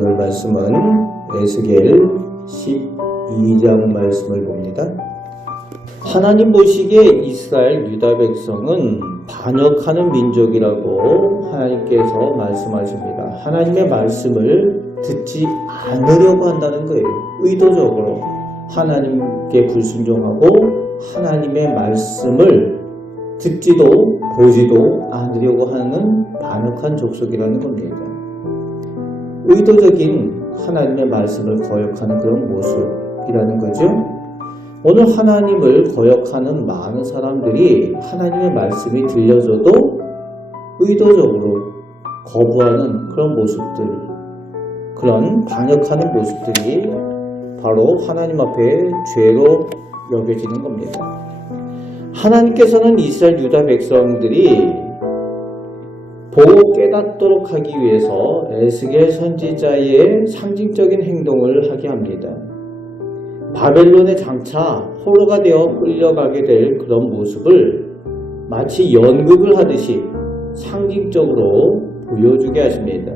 오늘 말씀은 에스겔 12장 말씀을 봅니다. 하나님 보시기에 이스라엘 유다 백성은 반역하는 민족이라고 하나님께서 말씀하십니다. 하나님의 말씀을 듣지 않으려고 한다는 거예요. 의도적으로 하나님께 불순종하고 하나님의 말씀을 듣지도 보지도 않으려고 하는 반역한 족속이라는 겁니다. 의도적인 하나님의 말씀을 거역하는 그런 모습이라는 거죠. 오늘 하나님을 거역하는 많은 사람들이 하나님의 말씀이 들려줘도 의도적으로 거부하는 그런 모습들, 그런 반역하는 모습들이 바로 하나님 앞에 죄로 여겨지는 겁니다. 하나님께서는 이스라엘 유다 백성들이 보고 깨닫도록 하기 위해서 에스겔 선지자의 상징적인 행동을 하게 합니다. 바벨론에 장차 포로가 되어 끌려가게 될 그런 모습을 마치 연극을 하듯이 상징적으로 보여주게 하십니다.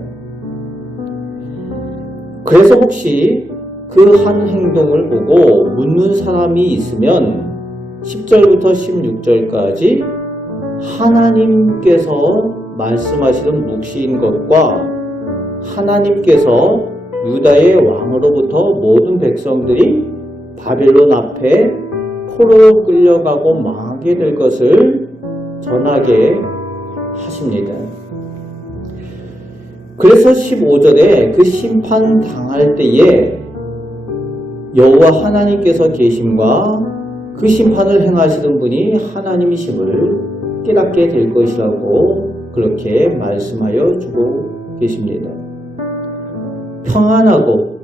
그래서 혹시 그 한 행동을 보고 묻는 사람이 있으면 10절부터 16절까지 하나님께서 말씀하시는 묵시인 것과 하나님께서 유다의 왕으로부터 모든 백성들이 바벨론 앞에 포로로 끌려가고 망하게 될 것을 전하게 하십니다. 그래서 15절에 그 심판 당할 때에 여호와 하나님께서 계심과 그 심판을 행하시는 분이 하나님이심을 깨닫게 될 것이라고 그렇게 말씀하여 주고 계십니다. 평안하고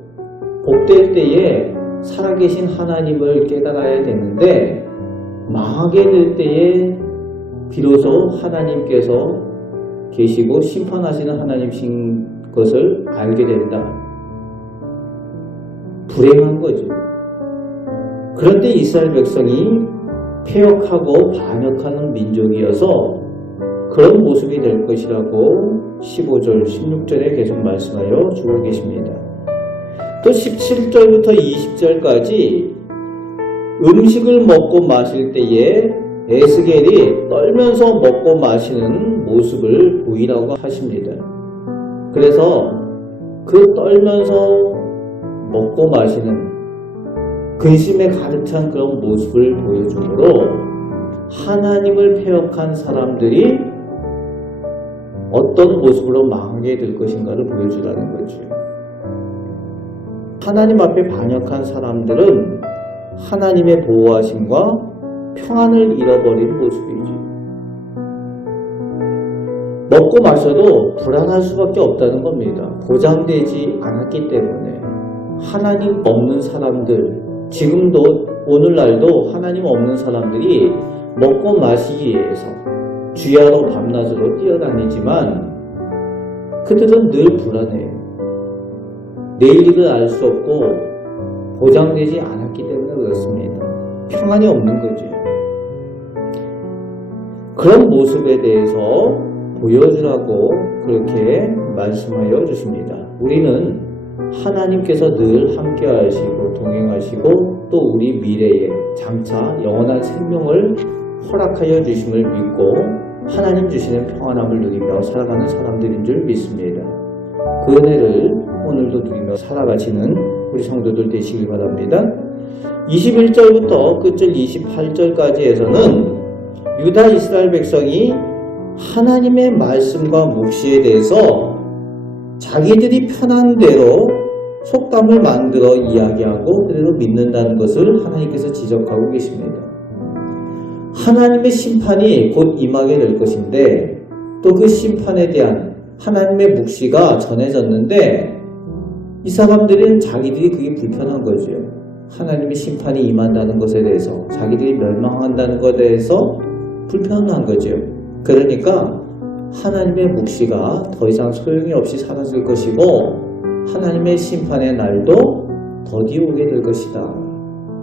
복될 때에 살아계신 하나님을 깨달아야 되는데 망하게 될 때에 비로소 하나님께서 계시고 심판하시는 하나님이신 것을 알게 된다. 불행한 거죠. 그런데 이스라엘 백성이 패역하고 반역하는 민족이어서 그런 모습이 될 것이라고 15절, 16절에 계속 말씀하여 주고 계십니다. 또 17절부터 20절까지 음식을 먹고 마실 때에 에스겔이 떨면서 먹고 마시는 모습을 보이라고 하십니다. 그래서 그 떨면서 먹고 마시는 근심에 가득 찬 그런 모습을 보여주므로 하나님을 패역한 사람들이 어떤 모습으로 망하게 될 것인가를 보여주라는 거죠. 하나님 앞에 반역한 사람들은 하나님의 보호하심과 평안을 잃어버린 모습이죠. 먹고 마셔도 불안할 수밖에 없다는 겁니다. 보장되지 않았기 때문에. 하나님 없는 사람들, 지금도 오늘날도 하나님 없는 사람들이 먹고 마시기 위해서 주야로 밤낮으로 뛰어다니지만 그들은 늘 불안해요. 내일 일을 알 수 없고 보장되지 않았기 때문에 그렇습니다. 평안이 없는 거죠. 그런 모습에 대해서 보여주라고 그렇게 말씀하여 주십니다. 우리는 하나님께서 늘 함께 하시고 동행하시고 또 우리 미래에 장차 영원한 생명을 허락하여 주심을 믿고 하나님 주시는 평안함을 누리며 살아가는 사람들인 줄 믿습니다. 그 은혜를 오늘도 누리며 살아가시는 우리 성도들 되시길 바랍니다. 21절부터 끝절 28절까지에서는 유다 이스라엘 백성이 하나님의 말씀과 묵시에 대해서 자기들이 편한 대로 속담을 만들어 이야기하고 그대로 믿는다는 것을 하나님께서 지적하고 계십니다. 하나님의 심판이 곧 임하게 될 것인데 또 그 심판에 대한 하나님의 묵시가 전해졌는데 이 사람들은 자기들이 그게 불편한 거죠. 하나님의 심판이 임한다는 것에 대해서 자기들이 멸망한다는 것에 대해서 불편한 거죠. 그러니까 하나님의 묵시가 더 이상 소용이 없이 사라질 것이고 하나님의 심판의 날도 더디 오게 될 것이다.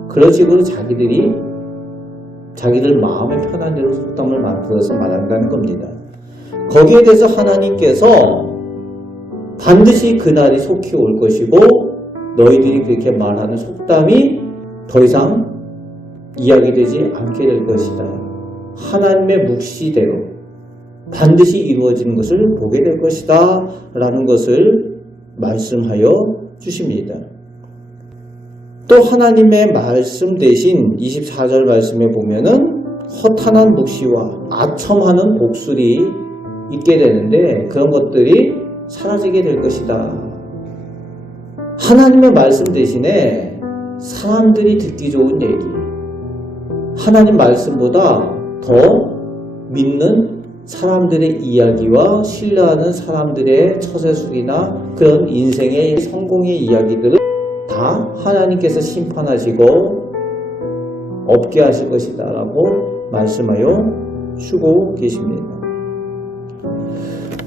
그런 식으로 자기들 마음의 편한 대로 속담을 만들어서 말한다는 겁니다. 거기에 대해서 하나님께서 반드시 그날이 속히 올 것이고 너희들이 그렇게 말하는 속담이 더 이상 이야기되지 않게 될 것이다. 하나님의 묵시대로 반드시 이루어지는 것을 보게 될 것이다 라는 것을 말씀하여 주십니다. 또 하나님의 말씀 대신 24절 말씀에 보면은 허탄한 묵시와 아첨하는 복술이 있게 되는데 그런 것들이 사라지게 될 것이다. 하나님의 말씀 대신에 사람들이 듣기 좋은 얘기, 하나님 말씀보다 더 믿는 사람들의 이야기와 신뢰하는 사람들의 처세술이나 그런 인생의 성공의 이야기들을 다 하나님께서 심판하시고 없게 하실 것이다 라고 말씀하여 주고 계십니다.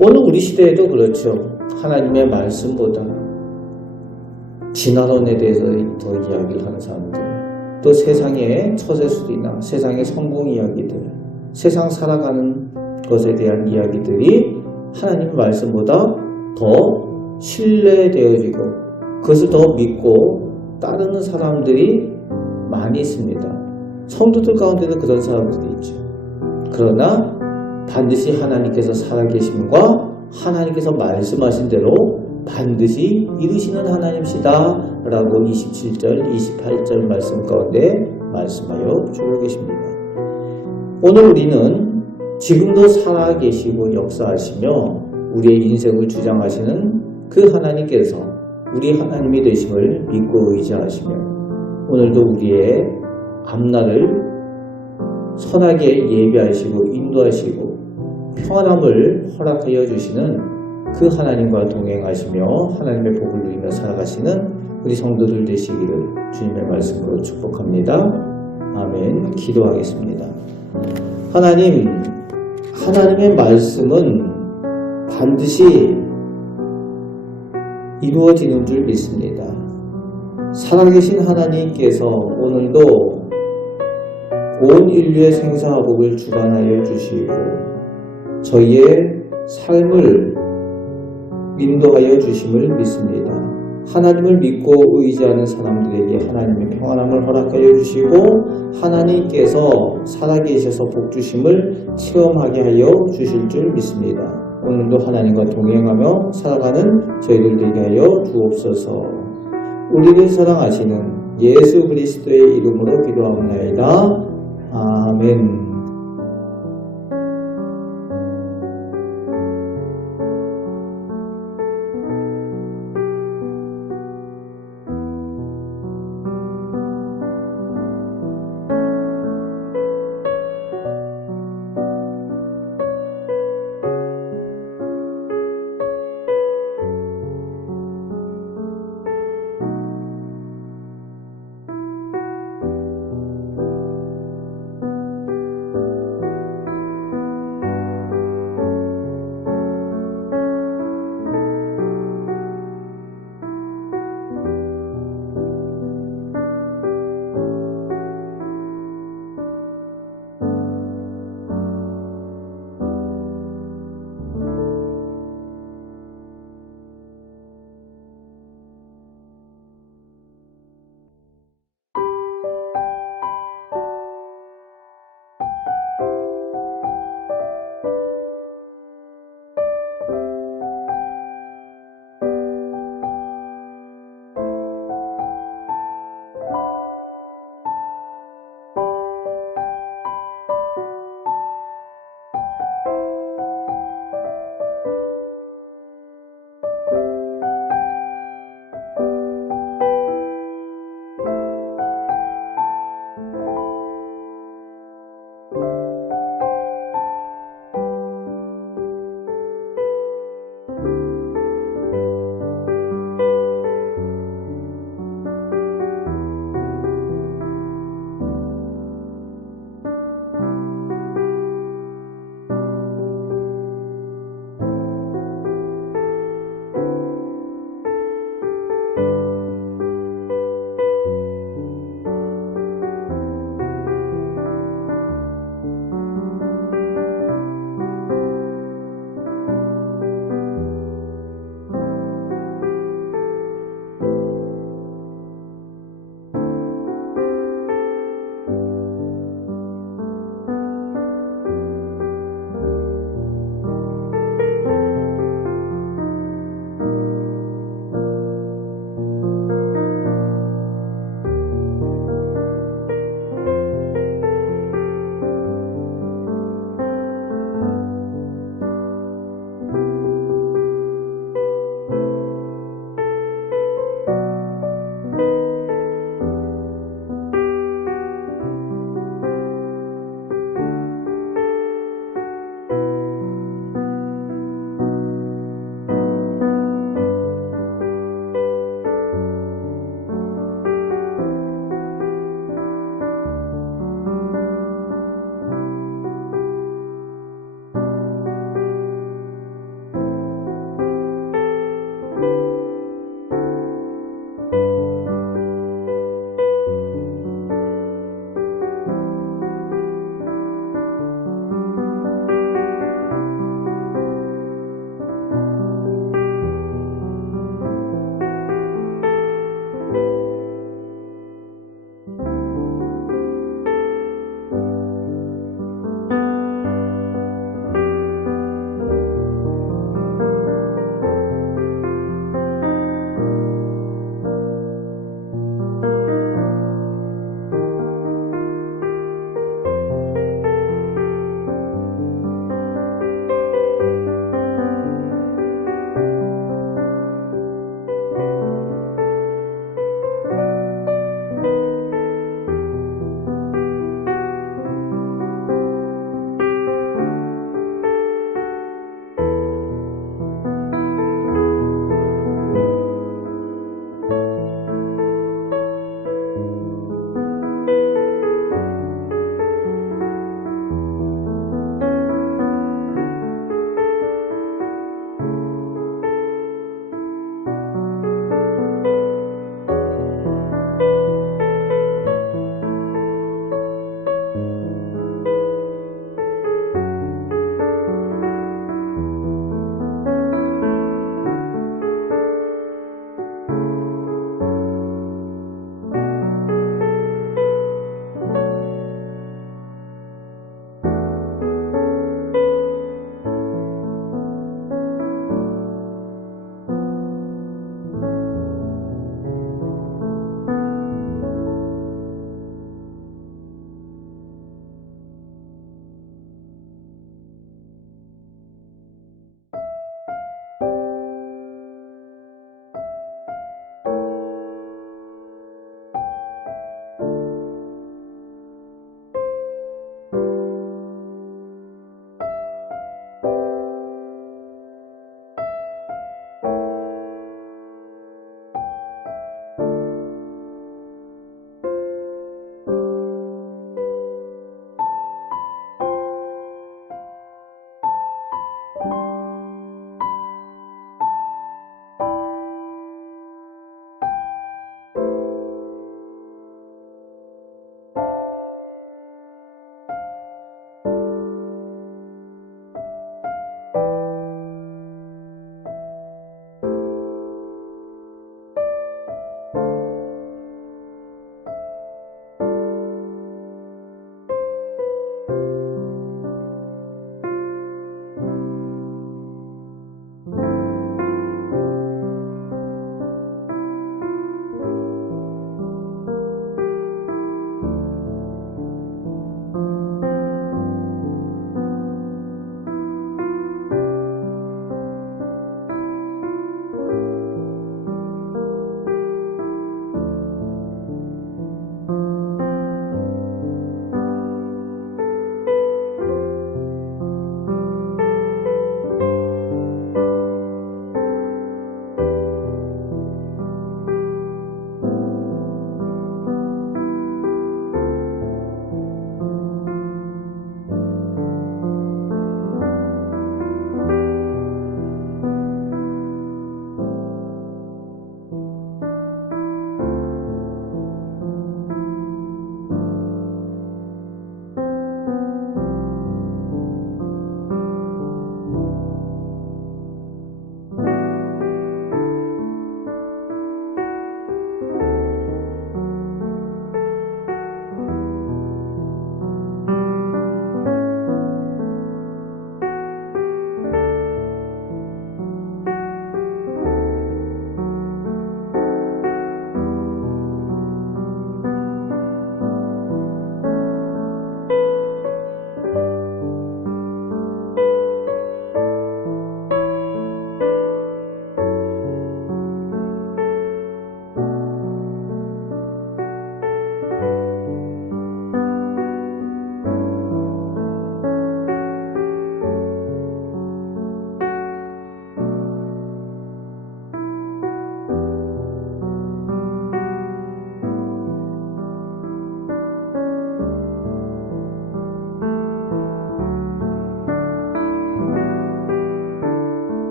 오늘 우리 시대에도 그렇죠. 하나님의 말씀보다 진화론에 대해서 더 이야기를 하는 사람들, 또 세상의 처세술이나 세상의 성공 이야기들, 세상 살아가는 것에 대한 이야기들이 하나님의 말씀보다 더 신뢰되어지고 그것을 더 믿고 따르는 사람들이 많이 있습니다. 성도들 가운데도 그런 사람들이 있죠. 그러나 반드시 하나님께서 살아계심과 하나님께서 말씀하신 대로 반드시 이루시는 하나님이시다 라고 27절, 28절 말씀 가운데 말씀하여 주고 계십니다. 오늘 우리는 지금도 살아계시고 역사하시며 우리의 인생을 주장하시는 그 하나님께서 우리 하나님이 되심을 믿고 의지하시며 오늘도 우리의 앞날을 선하게 예비하시고 인도하시고 평안함을 허락하여 주시는 그 하나님과 동행하시며 하나님의 복을 누리며 살아가시는 우리 성도들 되시기를 주님의 말씀으로 축복합니다. 아멘. 기도하겠습니다. 하나님의 말씀은 반드시 이루어지는 줄 믿습니다. 살아계신 하나님께서 오늘도 온 인류의 생사화복을 주관하여 주시고 저희의 삶을 인도하여 주심을 믿습니다. 하나님을 믿고 의지하는 사람들에게 하나님의 평안함을 허락하여 주시고 하나님께서 살아계셔서 복주심을 체험하게 하여 주실 줄 믿습니다. 오늘도 하나님과 동행하며 살아가는 저희들 되게 하여 주옵소서. 우리를 사랑하시는 예수 그리스도의 이름으로 기도하옵나이다. 아멘.